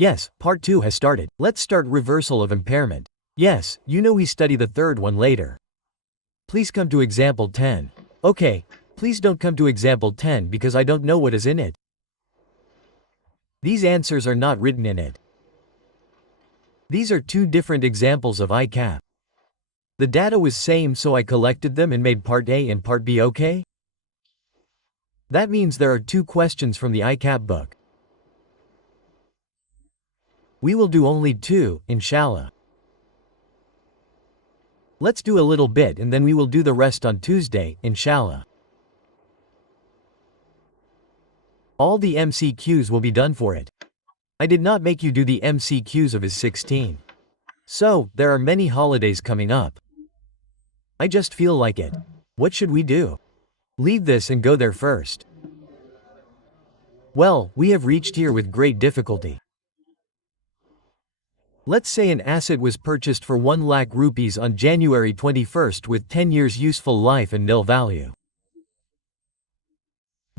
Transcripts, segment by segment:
Yes, part 2 has started. Let's start reversal of impairment. Yes, you know we study the third one later. Please come to example 10. Okay, please don't come to example 10 because I don't know what is in it. These answers are not written in it. These are two different examples of CAF. The data was same, so I collected them and made part A and part B, okay? That means there are two questions from the CAF book. We will do only two, inshallah. Let's do a little bit and then we will do the rest on Tuesday, inshallah. All the MCQs will be done for it. I did not make you do the MCQs of his 16. So, there are many holidays coming up. I just feel like it. What should we do? Leave this and go there first. Well, we have reached here with great difficulty. Let's say an asset was purchased for 1 lakh rupees on January 21st with 10 years useful life and nil value.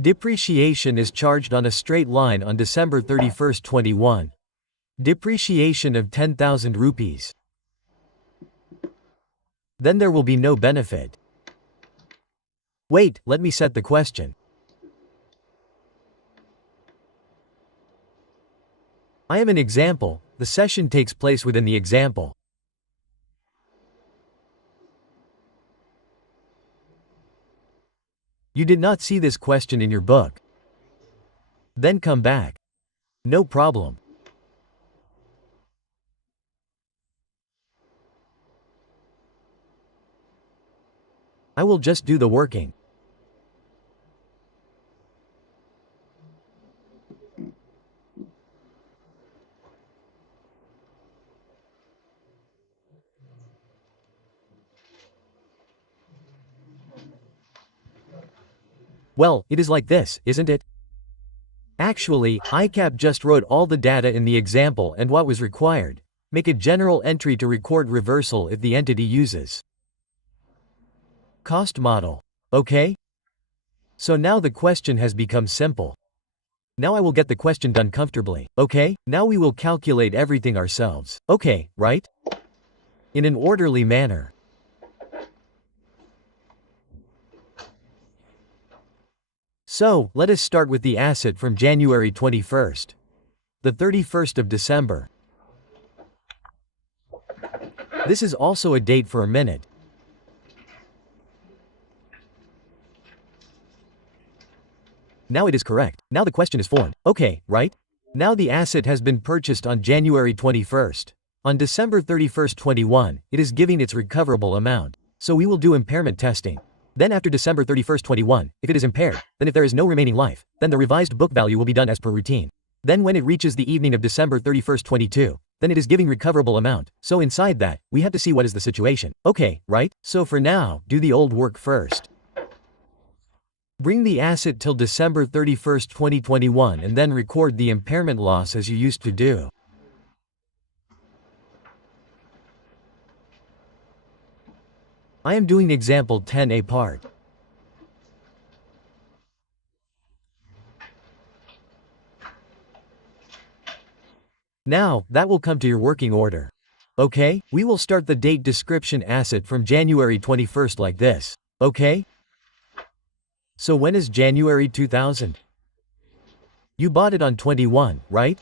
Depreciation is charged on a straight line on December 31st, 21. Depreciation of 10,000 rupees. Then there will be no benefit. Wait, let me set the question. I am an example, the session takes place within the example. You did not see this question in your book. Then come back. No problem. I will just do the working. Well, it is like this, isn't it? Actually, CAF just wrote all the data in the example and what was required. Make a general entry to record reversal if the entity uses cost model. Okay? So now the question has become simple. Now I will get the question done comfortably. Okay? Now we will calculate everything ourselves. Okay, right? In an orderly manner. So, let us start with the asset from January 21st. The 31st of December. This is also a date for a minute. Now it is correct. Now the question is formed. Okay, right? Now the asset has been purchased on January 21st. On December 31st, 21, it is giving its recoverable amount. So we will do impairment testing. Then after December 31st, 21, if it is impaired, then if there is no remaining life, then the revised book value will be done as per routine. Then when it reaches the evening of December 31st, 22, then it is giving recoverable amount. So inside that, we have to see what is the situation. Okay, right? So for now, do the old work first. Bring the asset till December 31st, 2021 and then record the impairment loss as you used to do. I am doing example 10A part. Now, that will come to your working order. Okay? We will start the date description asset from January 21st like this. Okay? So when is January 2000? You bought it on 21, right?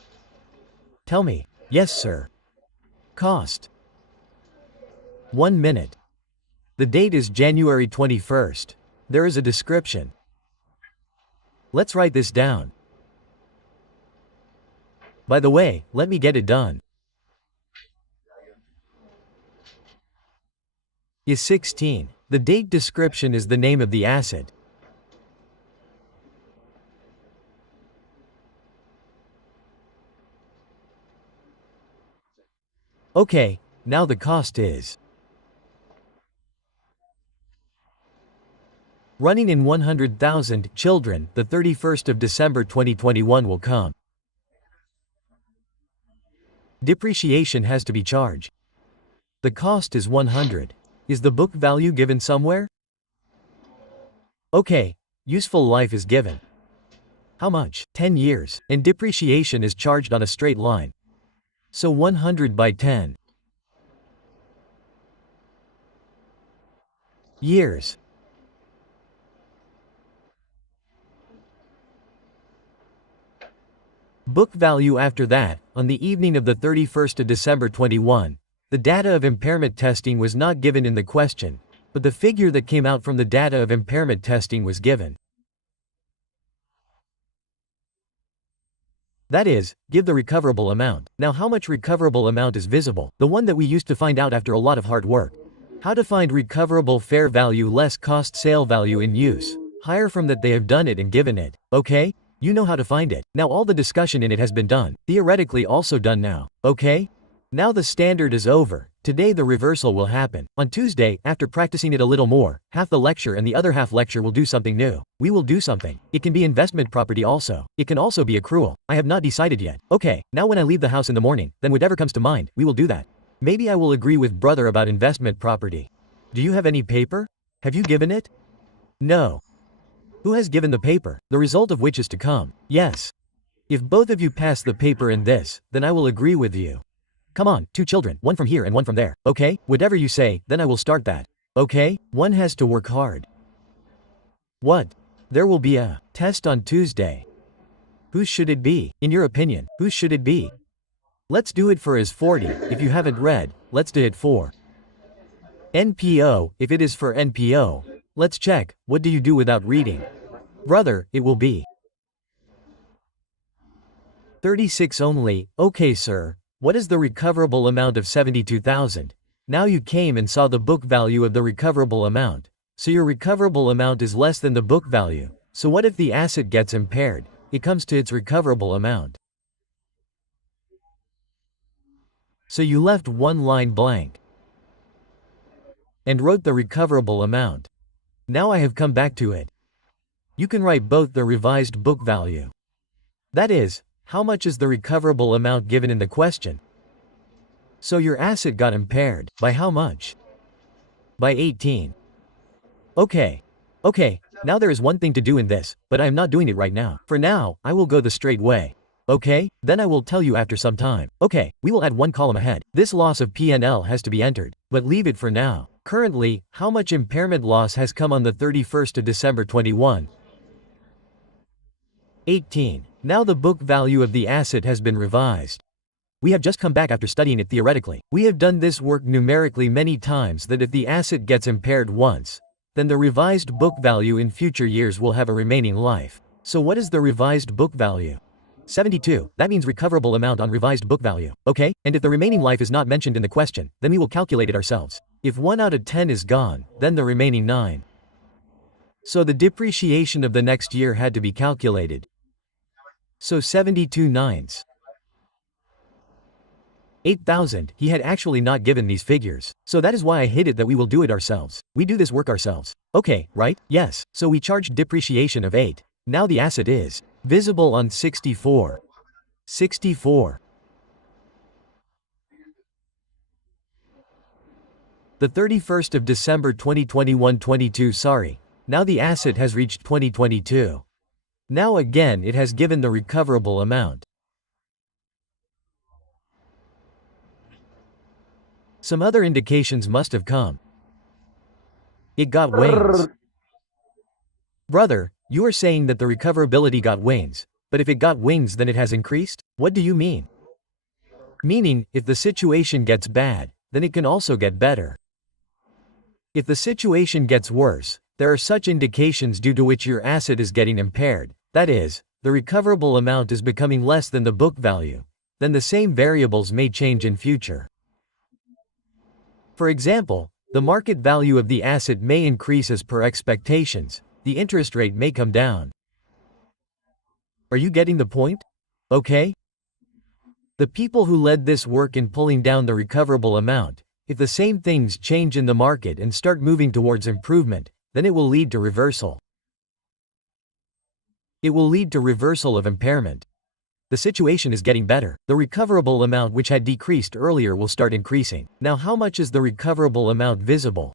Tell me. Yes, sir. Cost. 1 minute. The date is January 21st. There is a description. Let's write this down. By the way, let me get it done. Is 16. The date description is the name of the asset. Okay, now the cost is running in 100,000 children, the 31st of December 2021 will come. Depreciation has to be charged. The cost is 100. Is the book value given somewhere? Okay, useful life is given. How much? 10 years, and depreciation is charged on a straight line. So 100 by 10 years. Book value after that, on the evening of the 31st of December 21, the data of impairment testing was not given in the question, but the figure that came out from the data of impairment testing was given. That is, give the recoverable amount. Now how much recoverable amount is visible? The one that we used to find out after a lot of hard work. How to find recoverable fair value less cost sale value in use. Hire from that they have done it and given it. Okay? You know how to find it. Now all the discussion in it has been done. Theoretically also done now. Okay? Now the standard is over. Today the reversal will happen. On Tuesday, after practicing it a little more, half the lecture and the other half lecture will do something new. We will do something. It can be investment property also. It can also be accrual. I have not decided yet. Okay, now when I leave the house in the morning, then whatever comes to mind, we will do that. Maybe I will agree with brother about investment property. Do you have any paper? Have you given it? No. Who has given the paper, the result of which is to come? Yes. If both of you pass the paper in this, then I will agree with you. Come on, 2 children, one from here and one from there. Okay, whatever you say, then I will start that. Okay, one has to work hard. What? There will be a test on Tuesday. Whose should it be? In your opinion, whose should it be? Let's do it for his 40. If you haven't read, let's do it for NPO. If it is for NPO, let's check. What do you do without reading? Brother, it will be 36 only. Okay, sir. What is the recoverable amount of 72,000? Now you came and saw the book value of the recoverable amount. So your recoverable amount is less than the book value. So what if the asset gets impaired? It comes to its recoverable amount. So you left one line blank and wrote the recoverable amount. Now I have come back to it. You can write both the revised book value. That is, how much is the recoverable amount given in the question? So your asset got impaired. By how much? By 18. Okay. Okay, now there is one thing to do in this, but I am not doing it right now. For now, I will go the straight way. Okay, then I will tell you after some time. Okay, we will add one column ahead. This loss of P&L has to be entered, but leave it for now. Currently, how much impairment loss has come on the 31st of December 21? 18. Now the book value of the asset has been revised. We have just come back after studying it theoretically. We have done this work numerically many times that if the asset gets impaired once, then the revised book value in future years will have a remaining life. So what is the revised book value? 72. That means recoverable amount on revised book value. Okay, and if the remaining life is not mentioned in the question, then we will calculate it ourselves. If 1 out of 10 is gone, then the remaining 9. So the depreciation of the next year had to be calculated. So 72 nines. 8,000. He had actually not given these figures. So that is why I hid it that we will do it ourselves. We do this work ourselves. Okay, right? Yes. So we charged depreciation of 8. Now the asset is visible on 64. 64. The 31st of December 2021-22 sorry. Now the asset has reached 2022. Now again it has given the recoverable amount. Some other indications must have come. It got wings. Brother, you are saying that the recoverability got wings, but if it got wings then it has increased? What do you mean? Meaning, if the situation gets bad, then it can also get better. If the situation gets worse, there are such indications due to which your asset is getting impaired, that is, the recoverable amount is becoming less than the book value, then the same variables may change in future. For example, the market value of the asset may increase as per expectations, the interest rate may come down. Are you getting the point? Okay? The people who led this work in pulling down the recoverable amount, if the same things change in the market and start moving towards improvement, then it will lead to reversal. It will lead to reversal of impairment. The situation is getting better. The recoverable amount which had decreased earlier will start increasing. Now how much is the recoverable amount visible?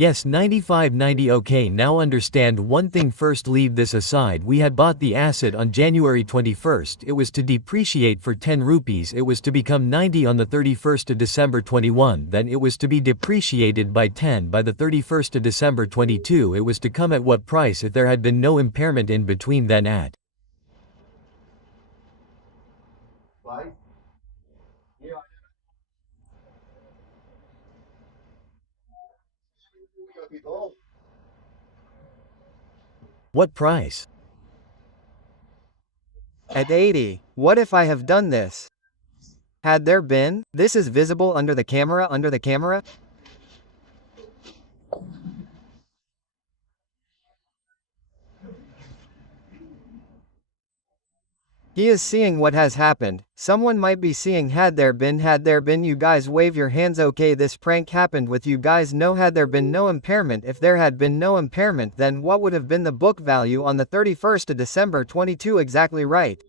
Yes, 95 90. Okay, now understand one thing first. Leave this aside. We had bought the asset on January 21st. It was to depreciate for 10 rupees. It was to become 90 on the 31st of December 21. Then it was to be depreciated by 10 by the 31st of December 22. It was to come at what price if there had been no impairment in between, then at what price? At 80. What if I have done this? Had there been? This is visible under the camera, He is seeing what has happened. Someone might be seeing had there been. You guys wave your hands. Okay, this prank happened with you guys. No, had there been no impairment. If there had been no impairment, then what would have been the book value on the 31st of December 22? Exactly right.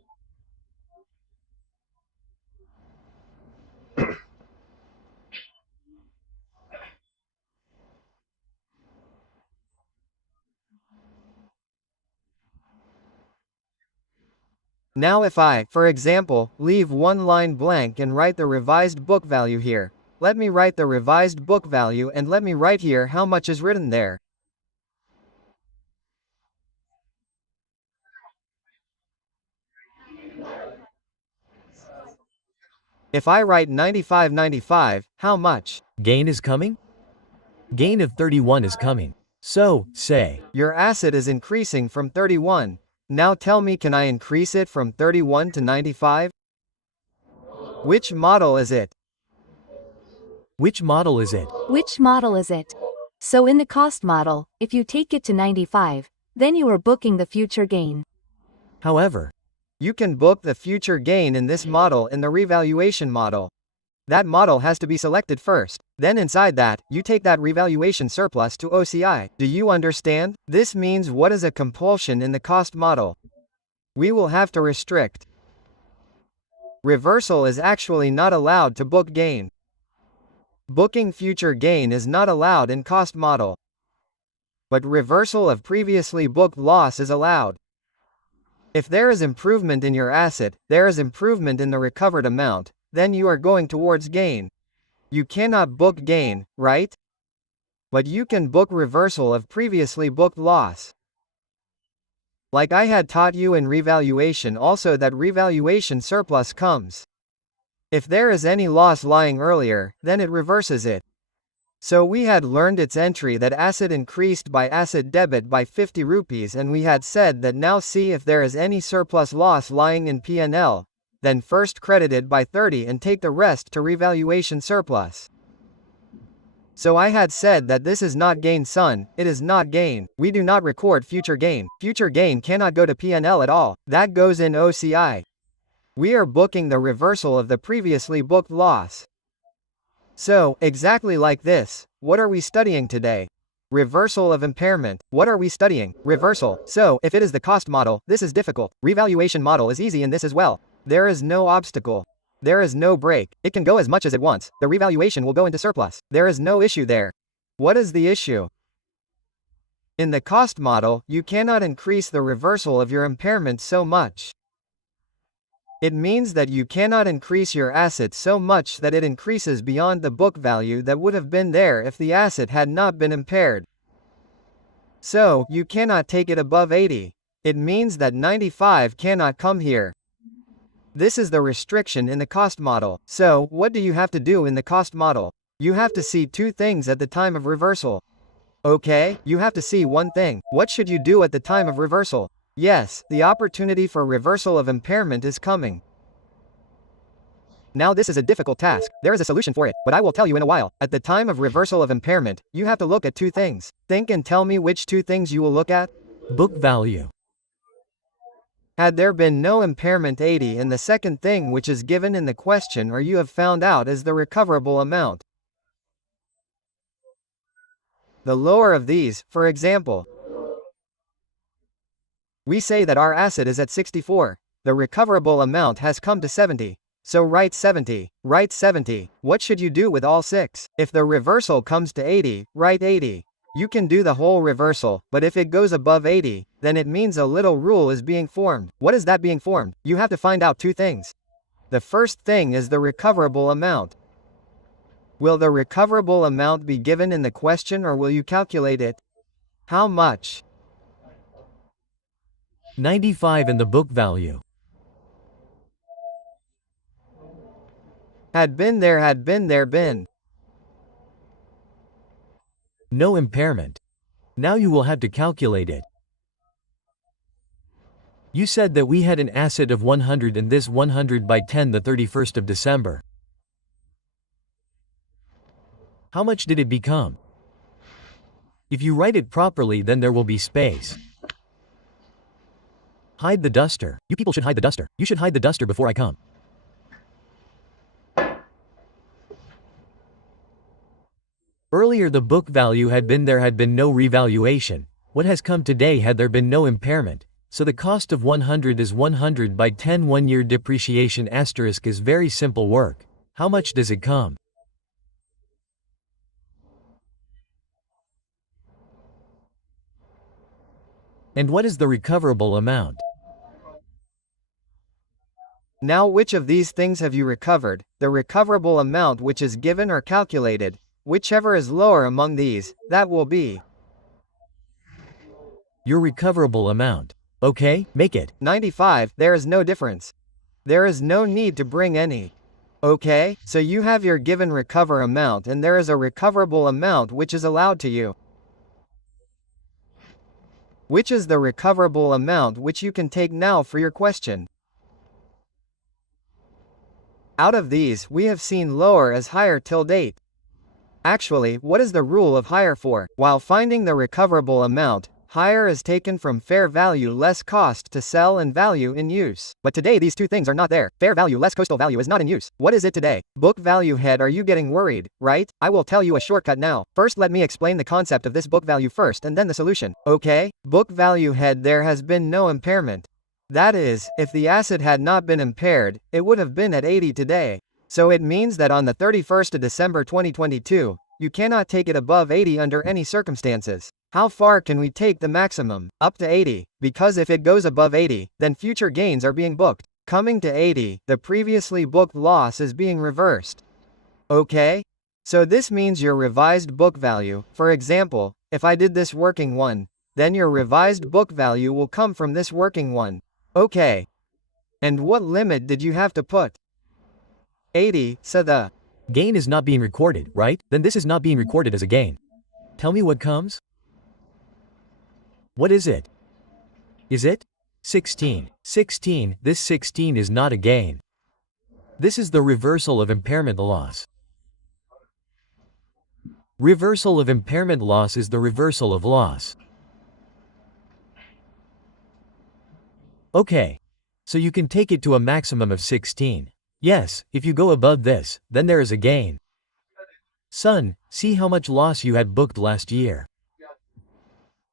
Now if I, for example, leave one line blank and write the revised book value here. Let me write the revised book value and let me write here how much is written there. If I write 95.95, how much Gain is coming? Gain of 31 is coming. So, say, your asset is increasing from 31. Now tell me, can I increase it from 31 to 95? Which model is it? which model is it? Which model is it? So in the cost model, if you take it to 95, then you are booking the future gain. However, You can book the future gain in this model in the revaluation model. That model has to be selected first. Then inside that, you take that revaluation surplus to OCI. Do you understand? This means what is a compulsion in the cost model? We will have to restrict. Reversal is actually not allowed to book gain. Booking future gain is not allowed in cost model. But reversal of previously booked loss is allowed. If there is improvement in your asset, there is improvement in the recovered amount, then you are going towards gain. You cannot book gain, right? But you can book reversal of previously booked loss. Like I had taught you in revaluation also, that revaluation surplus comes. If there is any loss lying earlier, then it reverses it. So we had learned its entry that asset increased by asset debit by 50 rupees, and we had said that now see if there is any surplus loss lying in P&L, then first credited by 30 and take the rest to revaluation surplus. So I had said that this is not gain, son, it is not gain. We do not record future gain. Future gain cannot go to P&L at all, that goes in OCI. We are booking the reversal of the previously booked loss. So, exactly like this, what are we studying today? Reversal of impairment. What are we studying? Reversal. So, if it is the cost model, this is difficult. Revaluation model is easy in this as well. There is no obstacle. There is no break. It can go as much as it wants. The revaluation will go into surplus. There is no issue there. What is the issue? In the cost model, you cannot increase the reversal of your impairment so much. It means that you cannot increase your asset so much that it increases beyond the book value that would have been there if the asset had not been impaired. So, you cannot take it above 80. It means that 95 cannot come here. This is the restriction in the cost model. So, what do you have to do in the cost model? You have to see two things at the time of reversal. Okay, you have to see one thing. What should you do at the time of reversal? Yes, the opportunity for reversal of impairment is coming. Now this is a difficult task. There is a solution for it, but I will tell you in a while. At the time of reversal of impairment, you have to look at two things. Think and tell me which two things you will look at. book value. Had there been no impairment 80, and the second thing which is given in the question or you have found out is the recoverable amount. The lower of these, for example, we say that our asset is at 64. The recoverable amount has come to 70. So write 70. Write 70. What should you do with all 6? If the reversal comes to 80, write 80. You can do the whole reversal, but if it goes above 80, then it means a little rule is being formed. What is that being formed? You have to find out two things. The first thing is the recoverable amount. Will the recoverable amount be given in the question or will you calculate it? How much? 95 and the book value. Had been there been. No impairment. Now you will have to calculate it. You said that we had an asset of 100 and this 100 by 10 the 31st of December. How much did it become? If you write it properly then there will be space. Hide the duster. You people should hide the duster. You should hide the duster before I come. Earlier the book value had been there had been no revaluation. What has come today had there been no impairment. So the cost of 100 is 100 by 10 1-year depreciation asterisk is very simple work. How much does it come? And what is the recoverable amount? Now which of these things have you recovered? The recoverable amount which is given or calculated, whichever is lower among these, that will be your recoverable amount. Okay, make it 95, there is no difference. There is no need to bring any. Okay, so you have your given recover amount and there is a recoverable amount which is allowed to you. Which is the recoverable amount which you can take now for your question? Out of these, we have seen lower as higher till date. Actually, what is the rule of higher for? While finding the recoverable amount, higher is taken from fair value less cost to sell and value in use. But today these two things are not there. Fair value less coastal value is not in use. What is it today? Book value head, are you getting worried, right? I will tell you a shortcut now. First let me explain the concept of this book value first and then the solution. Okay? Book value head, there has been no impairment. That is, if the asset had not been impaired, it would have been at 80 today. So it means that on the 31st of December 2022, you cannot take it above 80 under any circumstances. How far can we take the maximum? Up to 80, because if it goes above 80, then future gains are being booked. Coming to 80, the previously booked loss is being reversed. Okay? So this means your revised book value, for example, if I did this working one, then your revised book value will come from this working one. Okay. And what limit did you have to put? 80, so the gain is not being recorded, right? Then this is not being recorded as a gain. Tell me what comes? What is it? Is it 16? 16, this 16 is not a gain. This is the reversal of impairment loss. Reversal of impairment loss is the reversal of loss. Okay. So you can take it to a maximum of 16. Yes, if you go above this, then there is a gain. Son, see how much loss you had booked last year.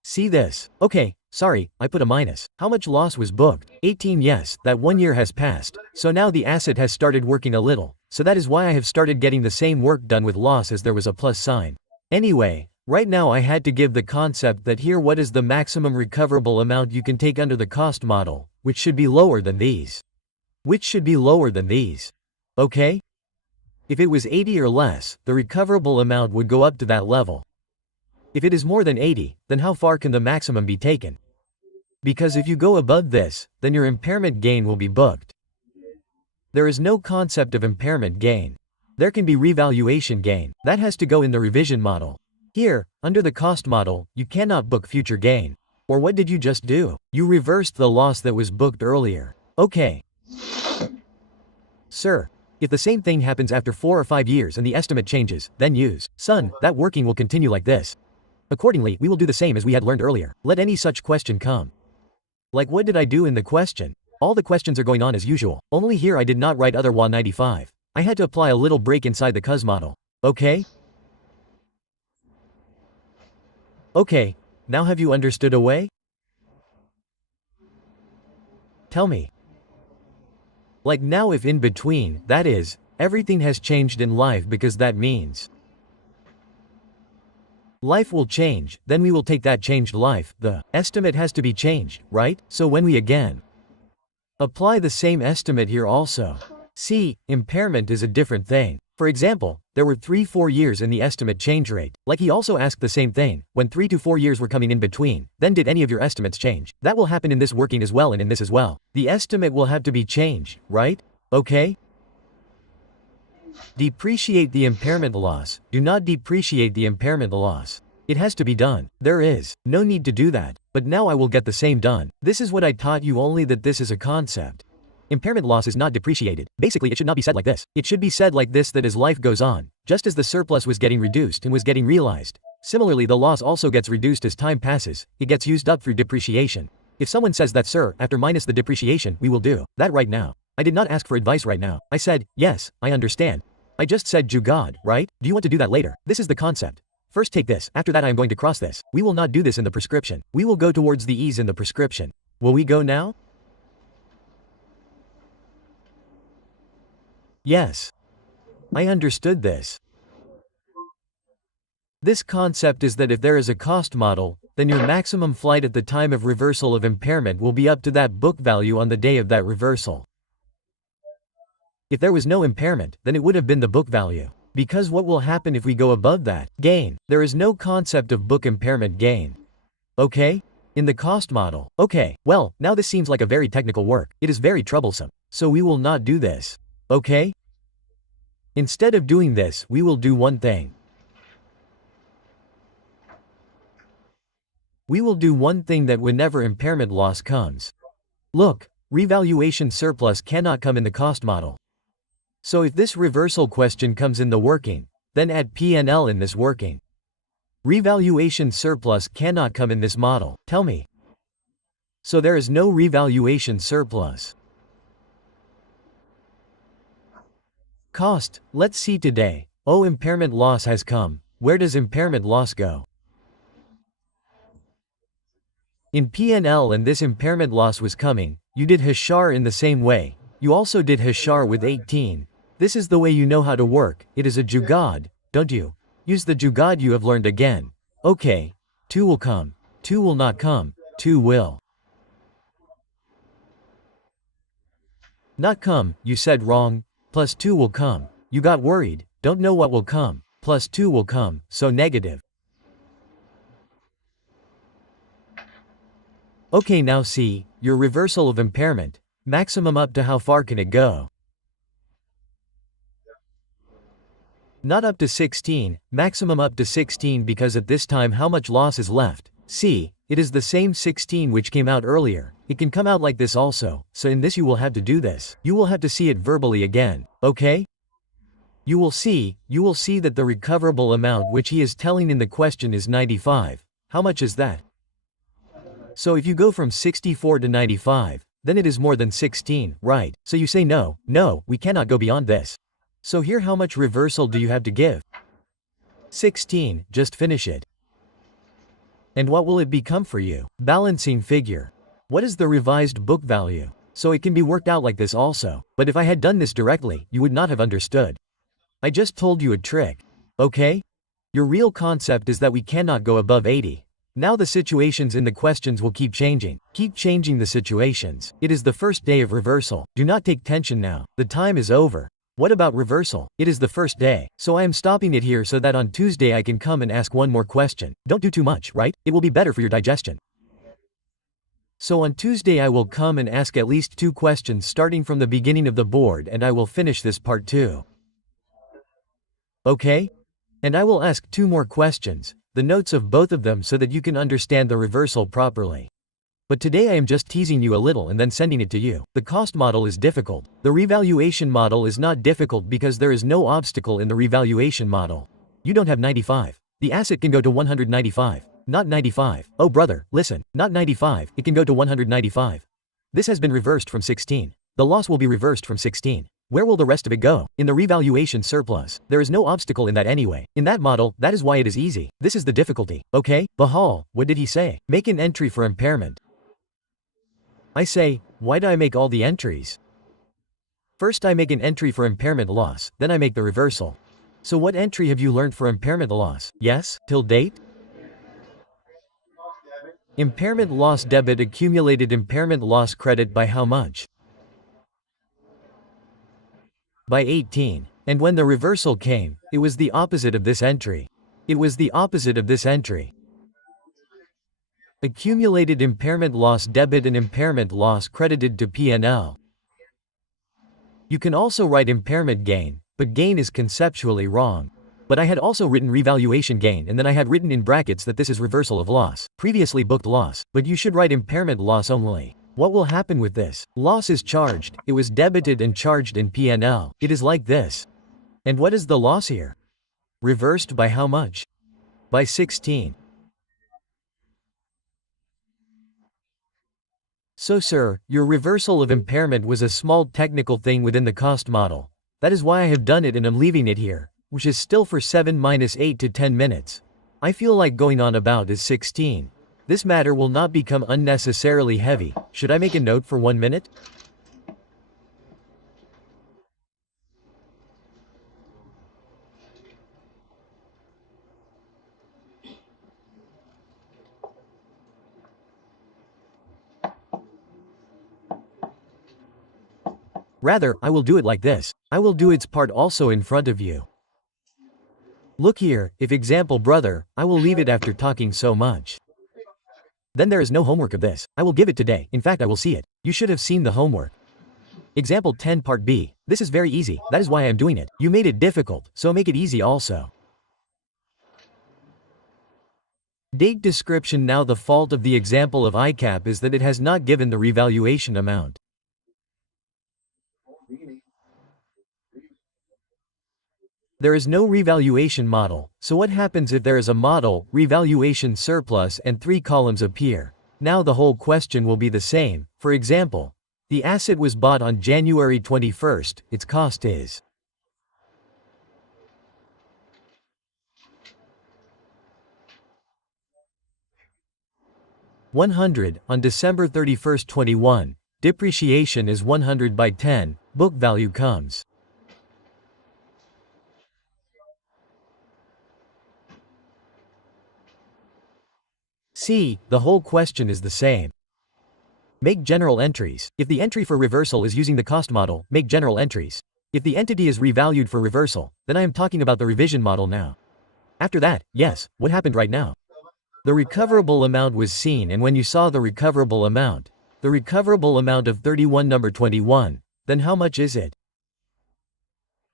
See this? Okay, sorry, I put a minus. How much loss was booked? 18. Yes, that 1 year has passed. So now the asset has started working a little. So that is why I have started getting the same work done with loss as there was a plus sign. Anyway, right now I had to give the concept that here what is the maximum recoverable amount you can take under the cost model, which should be lower than these. Which should be lower than these. Okay? If it was 80 or less, the recoverable amount would go up to that level. If it is more than 80, then how far can the maximum be taken? Because if you go above this, then your impairment gain will be booked. There is no concept of impairment gain. There can be revaluation gain. That has to go in the revision model. Here, under the cost model, you cannot book future gain. Or what did you just do? You reversed the loss that was booked earlier. Okay. Sir, if the same thing happens after 4 or 5 years and the estimate changes, then use, son, that working will continue like this. Accordingly, we will do the same as we had learned earlier. Let any such question come. Like what did I do in the question? All the questions are going on as usual. Only here I did not write other WA 95. I had to apply a little break inside the CUS model. Okay? Okay, now have you understood away? Tell me. Like now if in between, that is, everything has changed in life because that means. Life will change, then we will take that changed life. The estimate has to be changed, right? So when we again apply the same estimate here also. See, impairment is a different thing. For example, there were 3-4 years in the estimate change rate. Like he also asked the same thing, when 3 to 4 years were coming in between, then did any of your estimates change? That will happen in this working as well and in this as well. The estimate will have to be changed, right? Okay? Depreciate the impairment loss. Do not depreciate the impairment loss. It has to be done. There is no need to do that. But now I will get the same done. This is what I taught you, only that this is a concept. Impairment loss is not depreciated. Basically, it should not be said like this. It should be said like this, that as life goes on, just as the surplus was getting reduced and was getting realized, similarly the loss also gets reduced as time passes. It gets used up through depreciation. If someone says that, sir, after minus the depreciation, we will do that right now. I did not ask for advice right now. I said, yes, I understand. I just said jugad, right? Do you want to do that later? This is the concept. First take this, after that I am going to cross this. We will not do this in the prescription. We will go towards the ease in the prescription. Will we go now? Yes. I understood this. This concept is that if there is a cost model, then your maximum flight at the time of reversal of impairment will be up to that book value on the day of that reversal. If there was no impairment, then it would have been the book value. Because what will happen if we go above that? Gain. There is no concept of book impairment gain. Okay? In the cost model. Okay, well, now this seems like a very technical work. It is very troublesome. So we will not do this. Okay? Instead of doing this, we will do one thing. We will do one thing that whenever impairment loss comes. Look, revaluation surplus cannot come in the cost model. So if this reversal question comes in the working, then add P&L in this working. Revaluation surplus cannot come in this model. Tell me. So there is no revaluation surplus. Cost. Let's see today. Oh, impairment loss has come. Where does impairment loss go? In P&L, and this impairment loss was coming. You did Hashar in the same way. You also did Hashar with 18. This is the way you know how to work. It is a jugad, don't you? Use the jugad you have learned again. Okay. 2 will come. 2 will not come. 2 will not come. You said wrong. Plus 2 will come. You got worried. Don't know what will come. Plus 2 will come. So negative. Okay, now see, your reversal of impairment. Maximum up to how far can it go? Not up to 16, maximum up to 16, because at this time how much loss is left? See, it is the same 16 which came out earlier. It can come out like this also, so in this you will have to do this. You will have to see it verbally again, okay? You will see that the recoverable amount which he is telling in the question is 95. How much is that? So if you go from 64 to 95, then it is more than 16, right? So you say no, we cannot go beyond this. So here how much reversal do you have to give? 16, just finish it. And what will it become for you? Balancing figure. What is the revised book value? So it can be worked out like this also. But if I had done this directly, you would not have understood. I just told you a trick. Okay? Your real concept is that we cannot go above 80. Now the situations in the questions will keep changing. Keep changing the situations. It is the first day of reversal. Do not take tension now. The time is over. What about reversal? It is the first day. So I am stopping it here so that on Tuesday I can come and ask one more question. Don't do too much, right? It will be better for your digestion. So on Tuesday I will come and ask at least 2 questions starting from the beginning of the board, and I will finish this part 2. Okay? And I will ask 2 more questions, the notes of both of them, so that you can understand the reversal properly. But today I am just teasing you a little and then sending it to you. The cost model is difficult. The revaluation model is not difficult because there is no obstacle in the revaluation model. You don't have 95. The asset can go to 195. Not 95. Oh brother, listen, not 95, it can go to 195. This has been reversed from 16. The loss will be reversed from 16. Where will the rest of it go? In the revaluation surplus. There is no obstacle in that anyway. In that model, that is why it is easy. This is the difficulty. Okay? Bahal, what did he say? Make an entry for impairment. I say, why do I make all the entries? First I make an entry for impairment loss, then I make the reversal. So what entry have you learned for impairment loss? Yes, till date? Impairment loss debit accumulated impairment loss credit by how much? By 18. And when the reversal came, it was the opposite of this entry. It was the opposite of this entry. Accumulated impairment loss debit and impairment loss credited to P&L. You can also write impairment gain, but gain is conceptually wrong. But I had also written revaluation gain and then I had written in brackets that this is reversal of loss, previously booked loss, but you should write impairment loss only. What will happen with this? Loss is charged, it was debited and charged in P&L. It is like this. And what is the loss here? Reversed by how much? By 16. So sir, your reversal of impairment was a small technical thing within the cost model. That is why I have done it and I'm leaving it here, which is still for 7-8 to 10 minutes. I feel like going on about is 16. This matter will not become unnecessarily heavy. Should I make a note for 1 minute? Rather, I will do it like this. I will do its part also in front of you. Look here, if example brother, I will leave it after talking so much. Then there is no homework of this. I will give it today, in fact I will see it. You should have seen the homework. Example 10 part B. This is very easy, that is why I am doing it. You made it difficult, so make it easy also. Date description. Now the fault of the example of ICAP is that it has not given the revaluation amount. There is no revaluation model, so what happens if there is a model, revaluation surplus and 3 columns appear? Now the whole question will be the same. For example, the asset was bought on January 21st, its cost is $100 on December 31st 21, depreciation is 100 by 10, book value comes See, the whole question is the same. Make general entries. If the entry for reversal is using the cost model, make general entries. If the entity is revalued for reversal, then I am talking about the revision model now. After that, yes, what happened right now? The recoverable amount was seen, and when you saw the recoverable amount of 31 number 21, then how much is it?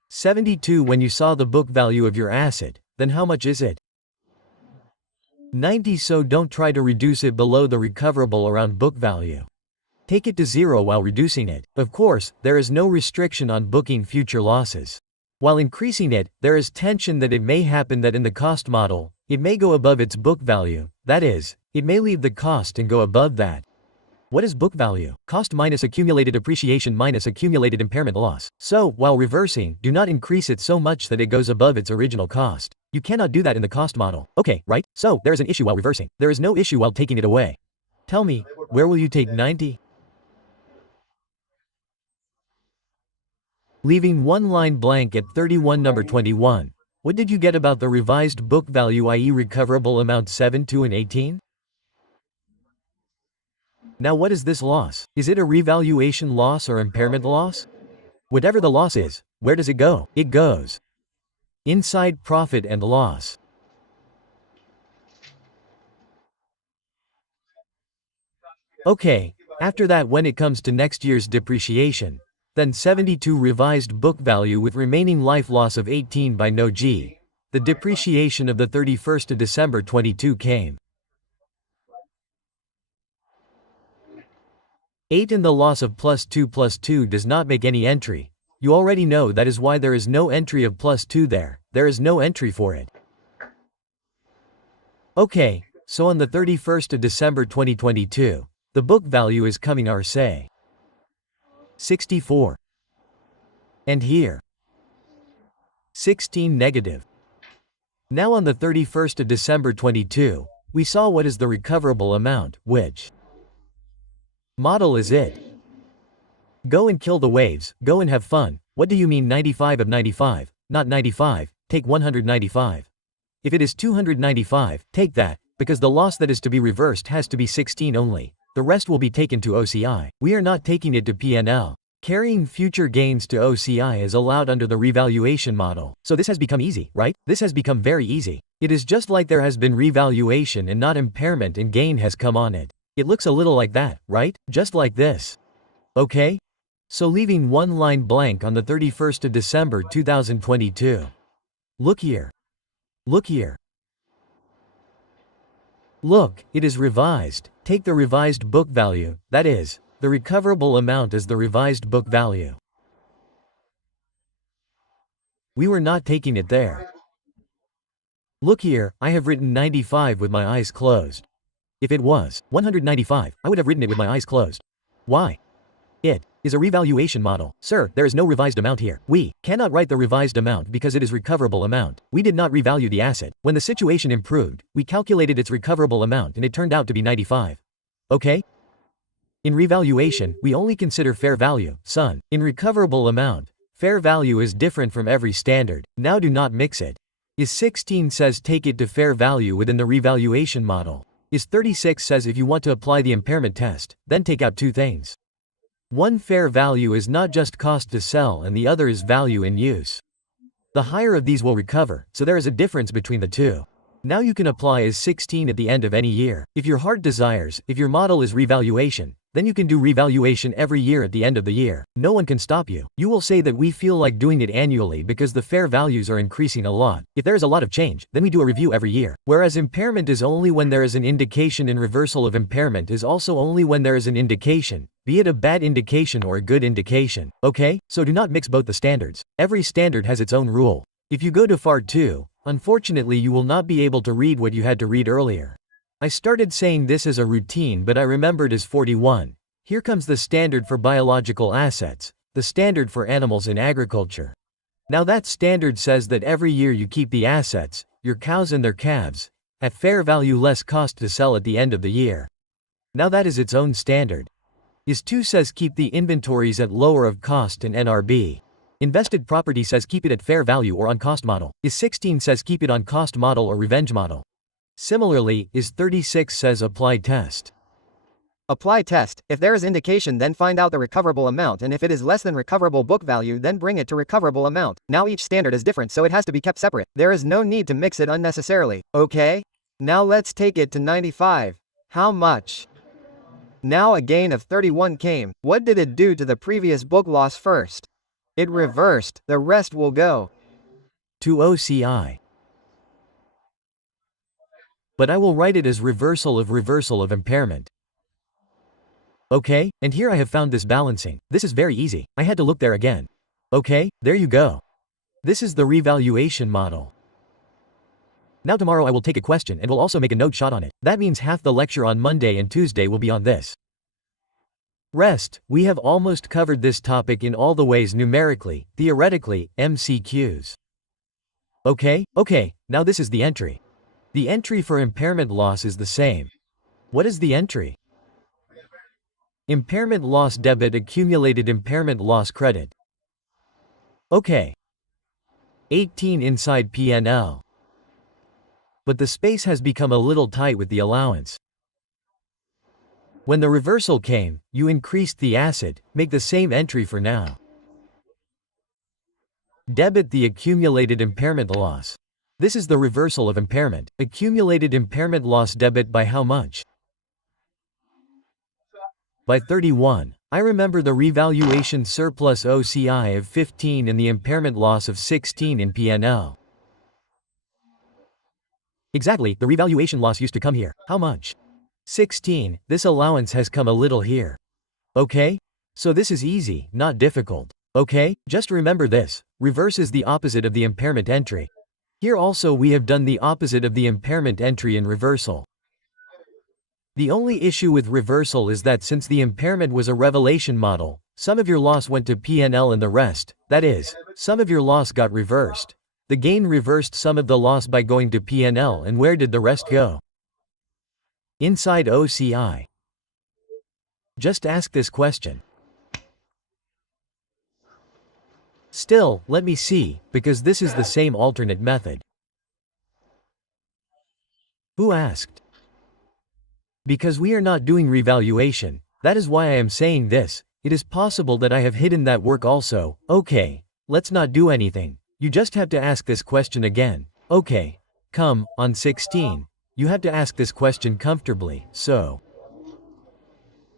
72. When you saw the book value of your asset, then how much is it? 90. So don't try to reduce it below the recoverable around book value. Take it to 0 while reducing it. Of course, there is no restriction on booking future losses. While increasing it, there is tension that it may happen that in the cost model, it may go above its book value, that is, it may leave the cost and go above that. What is book value? Cost minus accumulated appreciation minus accumulated impairment loss. So, while reversing, do not increase it so much that it goes above its original cost. You cannot do that in the cost model. Okay, right? So, there is an issue while reversing. There is no issue while taking it away. Tell me, where will you take 90? Leaving one line blank at 31 number 21. What did you get about the revised book value, i.e. recoverable amount 7, 2 and 18? Now what is this loss? Is it a revaluation loss or impairment loss? Whatever the loss is, where does it go? It goes inside profit and loss. Okay, after that when it comes to next year's depreciation, then 72 revised book value with remaining life loss of 18 by no G. The depreciation of the 31st of December 22 came 8 and the loss of plus 2 does not make any entry. You already know that is why there is no entry of plus 2 there. There is no entry for it. Okay, so on the 31st of December 2022, the book value is coming our say 64. And here 16 negative. Now on the 31st of December 22, we saw what is the recoverable amount, which model is it? Go and kill the waves, go and have fun. What do you mean 95 of 95? Not 95, take 195. If it is 295, take that. because the loss that is to be reversed has to be 16 only. The rest will be taken to OCI. We are not taking it to P&L. Carrying future gains to OCI is allowed under the revaluation model. So this has become easy, right? This has become very easy. It is just like there has been revaluation and not impairment and gain has come on it. It looks a little like that, right? Just like this. Okay? So leaving one line blank on the 31st of December 2022. Look here. Look here. Look, it is revised. Take the revised book value, that is, the recoverable amount as the revised book value. We were not taking it there. Look here, I have written 95 with my eyes closed. If it was 195, I would have written it with my eyes closed. Why? It is a revaluation model. Sir, there is no revised amount here. We cannot write the revised amount because it is recoverable amount. We did not revalue the asset. When the situation improved, we calculated its recoverable amount and it turned out to be 95. Okay? In revaluation, we only consider fair value, son. In recoverable amount, fair value is different from every standard. Now do not mix it. Is 16 says take it to fair value within the revaluation model. Is 36 says if you want to apply the impairment test, then take out two things. One fair value is not just cost to sell and the other is value in use. The higher of these will recover, so there is a difference between the two. Now you can apply as 16 at the end of any year. If your heart desires, if your model is revaluation, then you can do revaluation every year at the end of the year. No one can stop you. You will say that we feel like doing it annually because the fair values are increasing a lot. If there is a lot of change, then we do a review every year. Whereas impairment is only when there is an indication, and reversal of impairment is also only when there is an indication, be it a bad indication or a good indication. Okay? So do not mix both the standards. Every standard has its own rule. If you go to FAR2, unfortunately you will not be able to read what you had to read earlier. I started saying this as a routine, but I remembered as 41. Here comes the standard for biological assets, the standard for animals in agriculture. Now that standard says that every year you keep the assets, your cows and their calves, at fair value less cost to sell at the end of the year. Now that is its own standard. IS2 says keep the inventories at lower of cost and NRB. Invested property says keep it at fair value or on cost model. IS16 says keep it on cost model or revenge model. Similarly, IS36 says apply test. Apply test. If there is indication, then find out the recoverable amount, and if it is less than recoverable book value, then bring it to recoverable amount. Now each standard is different, so it has to be kept separate. There is no need to mix it unnecessarily. Okay? Now let's take it to 95. How much? Now a gain of 31 came. What did it do to the previous book loss first? It reversed. The rest will go to OCI. But I will write it as reversal of impairment. Okay, and here I have found this balancing. This is very easy. I had to look there again. Okay, there you go. This is the revaluation model. Now tomorrow I will take a question and will also make a note shot on it. That means half the lecture on Monday and Tuesday will be on this. Rest, we have almost covered this topic in all the ways numerically, theoretically, MCQs. Okay, now this is the entry. The entry for impairment loss is the same. What is the entry? Impairment loss debit, accumulated impairment loss credit. Okay. 18 inside P&L. But the space has become a little tight with the allowance. When the reversal came, you increased the asset, make the same entry for now. Debit the accumulated impairment loss. This is the reversal of impairment. Accumulated impairment loss debit by how much? By 31. I remember the revaluation surplus OCI of 15 and the impairment loss of 16 in P&L. Exactly, the revaluation loss used to come here. How much? 16. This allowance has come a little here. Okay? So this is easy, not difficult. Okay? Just remember this. Reverse is the opposite of the impairment entry. Here also we have done the opposite of the impairment entry in reversal. The only issue with reversal is that since the impairment was a revelation model, some of your loss went to P&L and the rest, that is, some of your loss got reversed. The gain reversed some of the loss by going to P&L, and where did the rest go? Inside OCI. Just ask this question. Still, let me see, because this is the same alternate method. Who asked? Because we are not doing revaluation, that is why I am saying this. It is possible that I have hidden that work also. Okay, let's not do anything. You just have to ask this question again. Okay. Come, on 16. You have to ask this question comfortably, so.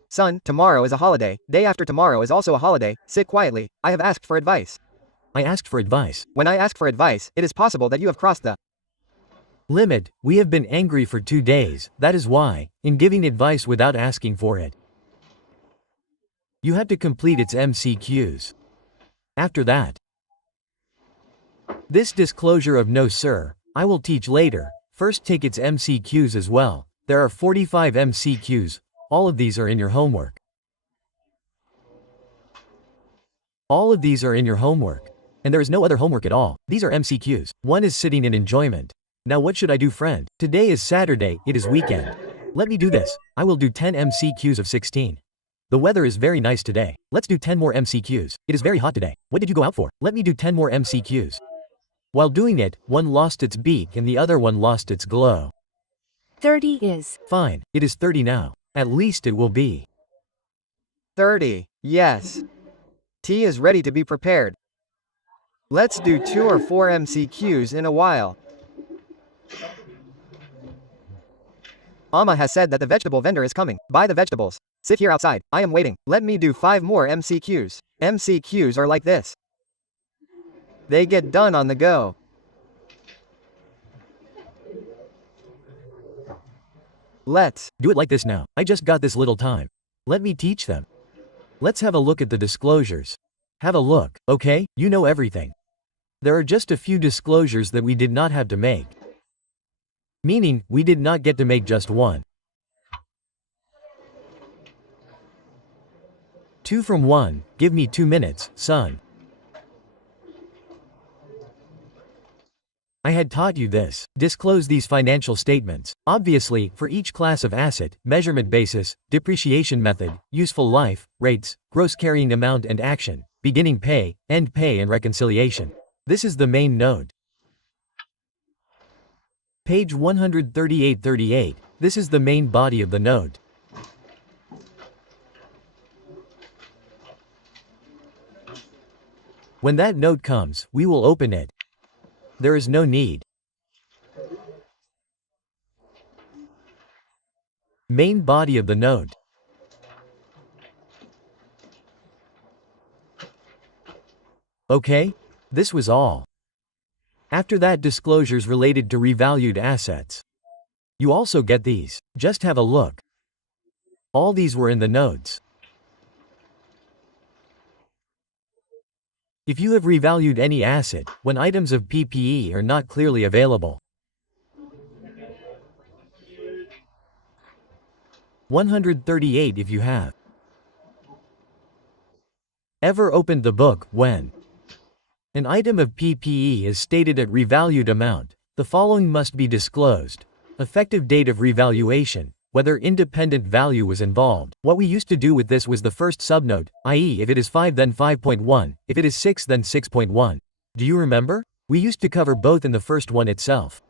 Son, tomorrow is a holiday. Day after tomorrow is also a holiday. Sit quietly. I have asked for advice. I asked for advice. When I ask for advice, it is possible that you have crossed the limit. We have been angry for 2 days, that is why, in giving advice without asking for it, you have to complete its MCQs. After that, this disclosure of no sir, I will teach later. First take its MCQs as well. There are 45 MCQs, all of these are in your homework. All of these are in your homework. And there is no other homework at all. These are MCQs. One is sitting in enjoyment. Now what should I do, friend? Today is Saturday, it is weekend. Let me do this. I will do 10 MCQs of 16. The weather is very nice today. Let's do 10 more MCQs. It is very hot today. What did you go out for? Let me do 10 more MCQs. While doing it, one lost its beak and the other one lost its glow. 30 is. Fine, it is 30 now. At least it will be 30. Yes. Tea is ready to be prepared. Let's do 2 or 4 MCQs in a while. Amma has said that the vegetable vendor is coming. Buy the vegetables. Sit here outside. I am waiting. Let me do 5 more MCQs. MCQs are like this. They get done on the go. Let's do it like this now. I just got this little time. Let me teach them. Let's have a look at the disclosures. Have a look, okay? You know everything. There are just a few disclosures that we did not have to make. Meaning, we did not get to make just one. 2 from 1, give me 2 minutes, son. I had taught you this. Disclose these financial statements. Obviously, for each class of asset, measurement basis, depreciation method, useful life, rates, gross carrying amount and action, beginning pay, end pay and reconciliation. This is the main node. Page 138-38, this is the main body of the node. When that node comes, we will open it. There is no need. Main body of the node. Okay? This was all. After that, disclosures related to revalued assets. You also get these. Just have a look. All these were in the nodes. If you have revalued any asset, when items of PPE are not clearly available. 138 if you have ever opened the book when an item of PPE is stated at revalued amount, the following must be disclosed. Effective date of revaluation, whether independent value was involved. What we used to do with this was the first subnote, i.e. if it is 5 then 5.1, if it is 6 then 6.1. Do you remember? We used to cover both in the first one itself.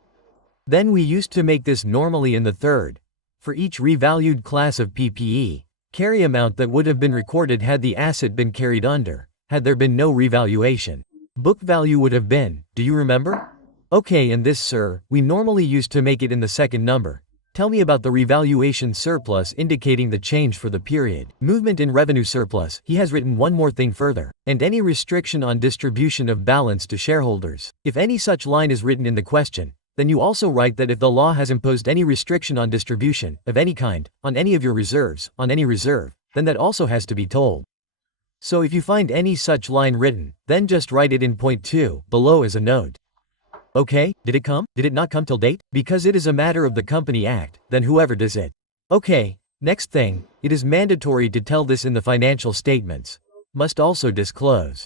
Then we used to make this normally in the third. For each revalued class of PPE, carry amount that would have been recorded had the asset been carried under, had there been no revaluation. Book value would have been, do you remember? Okay, and this, sir, we normally used to make it in the second number. Tell me about the revaluation surplus indicating the change for the period. Movement in revenue surplus. He has written one more thing further. And any restriction on distribution of balance to shareholders. If any such line is written in the question, then you also write that if the law has imposed any restriction on distribution, of any kind, on any of your reserves, on any reserve, then that also has to be told. So if you find any such line written, then just write it in point 2, below as a note. Okay, did it come? Did it not come till date? Because it is a matter of the Company Act, then whoever does it. Okay, next thing, it is mandatory to tell this in the financial statements. Must also disclose.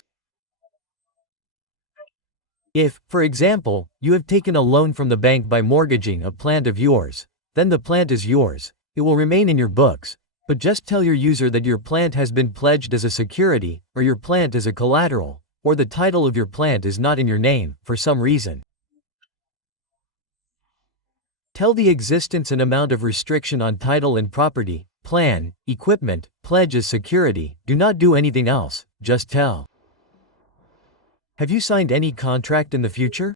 If, for example, you have taken a loan from the bank by mortgaging a plant of yours, then the plant is yours. It will remain in your books, but just tell your user that your plant has been pledged as a security, or your plant is a collateral, or the title of your plant is not in your name, for some reason. Tell the existence and amount of restriction on title and property, plan, equipment, pledge as security, do not do anything else, just tell. Have you signed any contract in the future?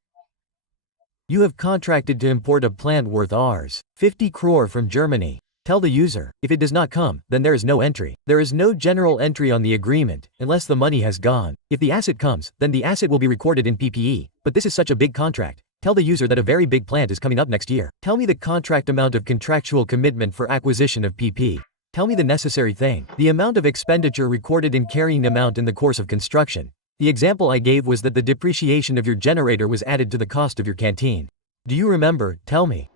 You have contracted to import a plant worth Rs. 50 crore from Germany. Tell the user, if it does not come, then there is no entry. There is no general entry on the agreement, unless the money has gone. If the asset comes, then the asset will be recorded in PPE, but this is such a big contract. Tell the user that a very big plant is coming up next year. Tell me the contract amount of contractual commitment for acquisition of PP. Tell me the necessary thing. The amount of expenditure recorded in carrying amount in the course of construction. The example I gave was that the depreciation of your generator was added to the cost of your canteen. Do you remember? Tell me.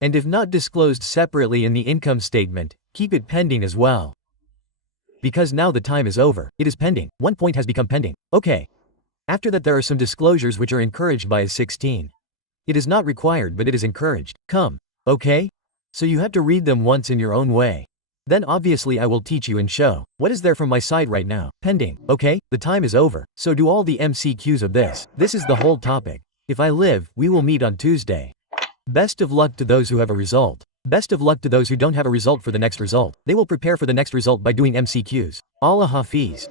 And if not disclosed separately in the income statement, keep it pending as well. Because now the time is over. It is pending. One point has become pending. Okay. After that there are some disclosures which are encouraged by IS-16. It is not required but it is encouraged. Come. Okay? So you have to read them once in your own way. Then obviously I will teach you and show. What is there from my side right now? Pending. Okay? The time is over. So do all the MCQs of this. This is the whole topic. If I live, we will meet on Tuesday. Best of luck to those who have a result. Best of luck to those who don't have a result for the next result. They will prepare for the next result by doing MCQs. Allah Hafiz.